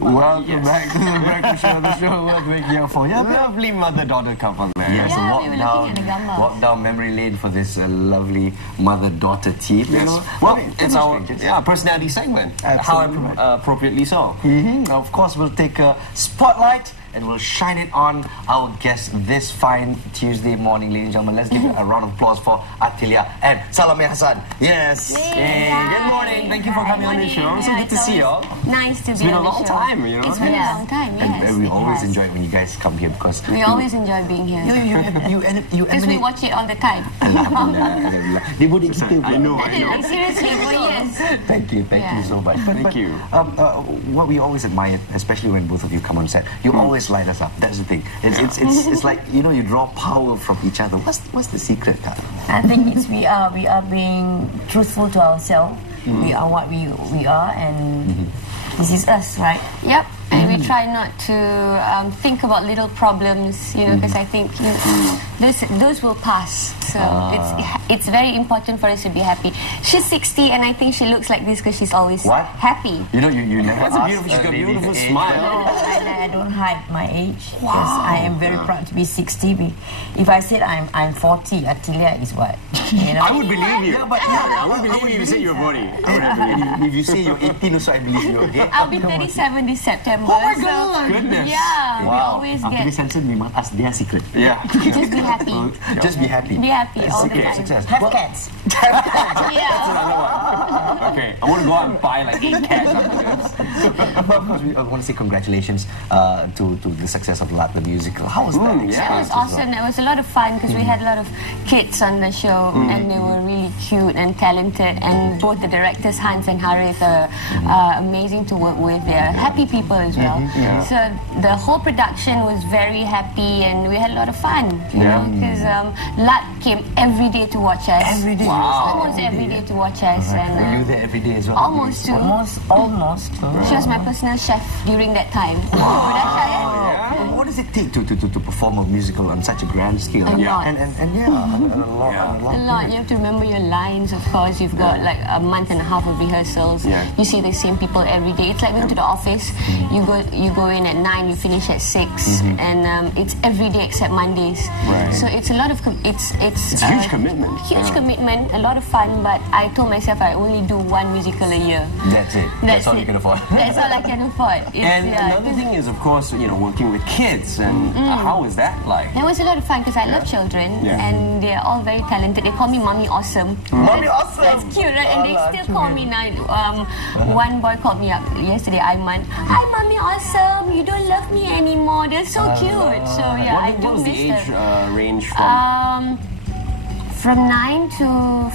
Welcome back to the breakfast show, the show worth waking up for. Yeah, lovely mother-daughter couple there. Yes, yeah, we were looking at the walk down memory lane for this lovely mother-daughter team. Yes. You know? Well, it's our personality segment. Absolutely. How appropriately so. Of course, we'll take a spotlight and we'll shine it on our guests this fine Tuesday morning, ladies and gentlemen. Let's give a round of applause for Atilia and Salamiah Hassan. Yes. Yay. Good morning. Thank you for coming on the show. So good to see you all. Nice to be on the show. It's been a long time, you know. It's been a long time, yes. And we always enjoy it when you guys come here because... We always enjoy being here. You because we watch it all the time. They would explain. I know. Seriously, for years. Thank you so much. Thank you. What we always admire, especially when both of you come on set, you always light us up. That's the thing. It's like, you know, you draw power from each other. What's the secret, Kak? I think it's we are being truthful to ourselves. We are what we are, and this is us, right? Yep. And we try not to think about little problems, you know, because I think those will pass. So it's very important for us to be happy. She's 60, and I think she looks like this because she's always happy. You know, you never. That's a beautiful. She's got a beautiful smile. I don't hide my age because I am very proud to be 60. If I said I'm 40, Atilia is what? You know? I would believe you. I would believe you if you said you're 40. And if you say you're 18 also, I believe you. Okay. I'll be 37 this September. Oh my God! Goodness. Yeah, we always After get... this answer, we must ask their secret. Yeah. Just be happy. Just be happy. Be happy all the time. Success. Have cats. Yeah. Okay, I want to go out and buy like 8 cats after this. But of course, I want to say congratulations to the success of the musical. How was that? It was awesome. It was a lot of fun because we had a lot of kids on the show and they were really cute and talented, and both the directors, Hans and Harith, are amazing to work with. They're happy people as well. So the whole production was very happy and we had a lot of fun, you know, because Lat came every day to watch us. Every day? Wow. Almost every day to watch us. And, were you there every day as well? Almost too. Almost. She was my personal chef during that time. What does it take to perform a musical on such a grand scale? A lot. And a lot. You have to remember your lines, of course. You've got like a month and a half of rehearsals. You see the same people every day. It's like going to the office. You go in at 9, you finish at 6, and it's every day except Mondays. So it's a lot of it's a huge commitment. Huge commitment, a lot of fun. But I told myself I only do one musical a year. That's it. That's all you can afford. That's all I can afford. And another thing is, of course, you know, working with kids. And how is that like? That was a lot of fun because I love children and they're all very talented. They call me Mommy Awesome. Mommy Awesome! That's cute, right? And they still call me now. One boy called me up yesterday, Aiman. Hi, Mommy Awesome. You don't love me anymore. They're so cute. So yeah, I do miss the age range from 9 to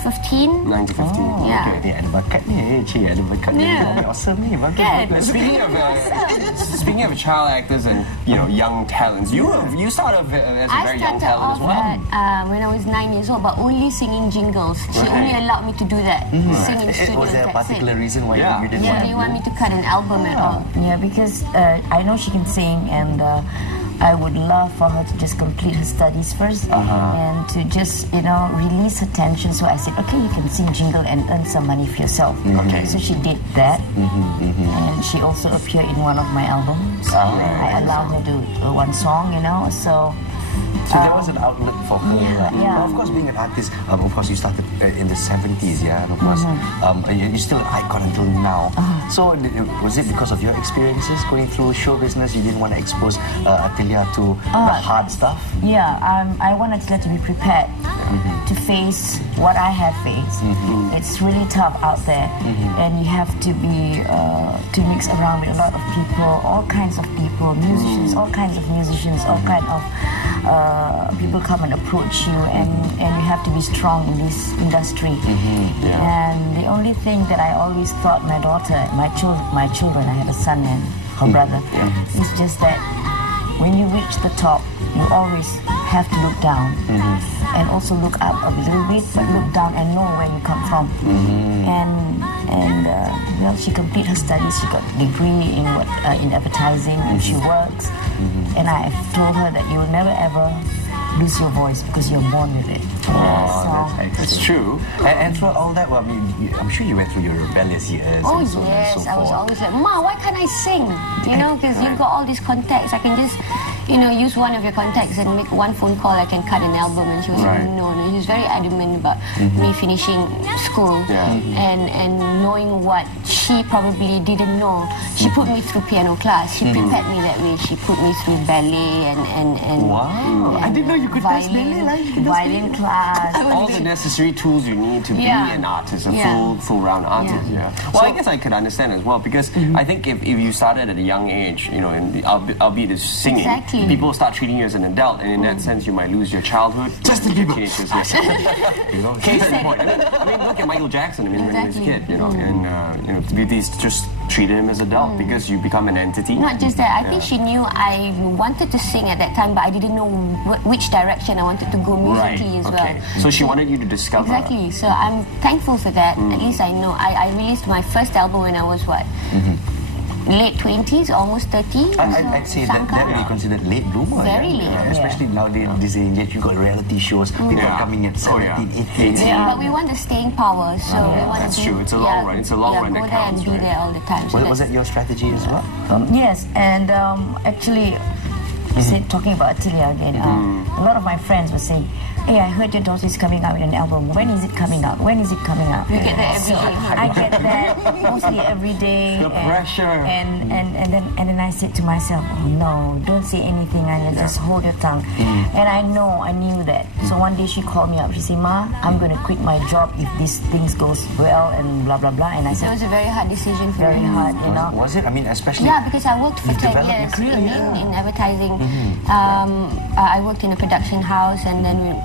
15. 9 to 15. Yeah. Okay. Ada bakat ni, Cik. Ada bakat ni. Awesome ni. Bagus. Speaking of child actors and, you know, young talents, you started as a very young talent as well. I started when I was 9 years old, but only singing jingles. She only allowed me to do that. Singing studios. Was there a particular reason why you didn't want to? She didn't want me to cut an album at all. Yeah, because I know she can sing, and I would love for her to just complete her studies first and to just, you know, release her tension. So I said, okay, you can sing jingle and earn some money for yourself. So she did that, and she also appeared in one of my albums. I allowed her to do one song, you know, so there was an outlet for her. Well, of course, being an artist, of course, you started in the 70s, and of course, you're still an icon until now. So, was it because of your experiences going through show business, you didn't want to expose Atilia to the hard stuff? Yeah, I want Atilia to be prepared to face what I have faced. It's really tough out there, and you have to be to mix around with a lot of people, all kinds of people, musicians, all kinds of musicians, all kinds of people come and approach you, and you have to be strong in this industry. And the only thing that I always thought my daughter, my children, I have a son and her brother, is just that when you reach the top, you always have to look down and also look up a little bit, but look down and know where you come from. And well, she completed her studies. She got a degree in advertising, and she works. And I told her that you will never ever lose your voice because you're born with it. It's true. And throughout all that, well, I mean, I'm sure you went through your rebellious years. Oh and so on and yes, so I was forth. always like, Ma, why can't I sing? You know, because you've got all these contacts. I can just, you know, use one of your contacts and make one phone call. I can cut an album. And she was like, no. She was very adamant about me finishing school and knowing what she probably didn't know. She put me through piano class. She prepared me that way. She put me through ballet and Wow, I didn't know you could dance ballet. Like, you could dance Violin ballet. class. All the necessary tools you need to be an artist, a full round artist. Well, I guess I could understand as well, because I think if you started at a young age, you know, albeit as singing, people start treating you as an adult, and in that sense, you might lose your childhood. Just the teenagers. Case in point. I mean, look at Michael Jackson. I mean, when he was a kid, you know, and you know, beauties just treated him as an adult because you become an entity. Not just that, I think she knew I wanted to sing at that time, but I didn't know which direction I wanted to go musically as well. So she wanted you to discover. Exactly. So I'm thankful for that. At least I know. I released my first album when I was what? Late 20s, almost 30. I'd say that would be considered late bloomer. Very late. Especially nowadays, this age, you got reality shows, people are coming at 17, 18. But we want the staying power, so we want That's to true. It's a long run. It's a long run go that there counts, and be there all the time. So Was that your strategy as well? Yes, and actually, talking about Atilia again, a lot of my friends were saying, hey, I heard your daughter is coming out with an album. When is it coming out? When is it coming out? You get that every day. I get that mostly every day. The pressure. And then I said to myself, oh no, don't say anything, Anya, just hold your tongue. And I knew that. So one day she called me up. She said, Ma, I'm going to quit my job if these things goes well and blah, blah, blah. And I said, it was a very hard decision for very me. hard, you know. Was it? I mean, especially... Yeah, because I worked for 10 developed your years career, in advertising. I worked in a production house, and then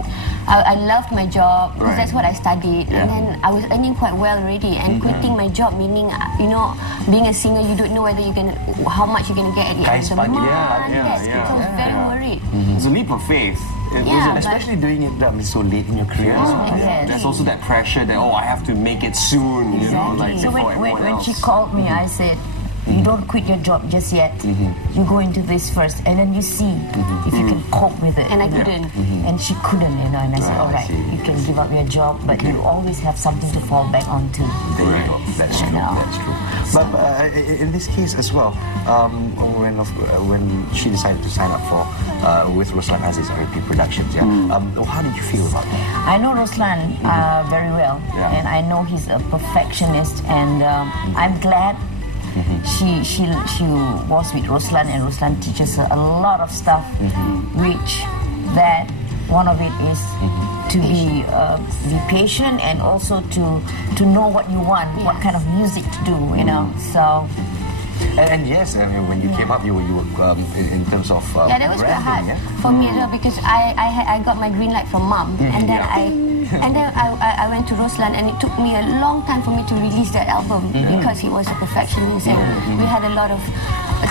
I loved my job because that's what I studied. And then I was earning quite well already, and quitting my job, meaning, you know, being a singer, you don't know whether you're going to, how much you're going to get at the end of the month. So I was very worried. It's a leap of faith. Especially doing it so late in your career. There's also that pressure that, I have to make it soon, you know, like so before everyone when else. she called me, I said, you don't quit your job just yet. You go into this first, and then you see if you can cope with it. And I couldn't. And she couldn't, you know. And I said, all right, you can give up your job, but you always have something to fall back onto. There you go. That's true. That's true. But in this case as well, when she decided to sign up for with Ruslan Aziz RP Productions, how did you feel about that? I know Ruslan very well, and I know he's a perfectionist, and I'm glad she was with Ruslan, and Ruslan teaches her a lot of stuff, which that one of it is to be patient, and also to know what you want, what kind of music to do, you know. So. And yes, I mean, when you came up, you were in terms of that was quite hard for me as well, because I got my green light from Mom, and then I went to Ruslan, and it took me a long time for me to release that album because he was a perfectionist, and we had a lot of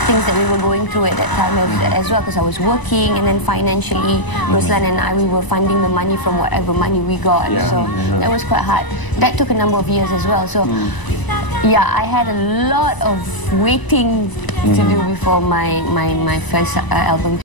things that we were going through at that time as well, because I was working, and then financially Ruslan and we were funding the money from whatever money we got, so that was quite hard. That took a number of years as well, so I had a lot of waiting to do before my first album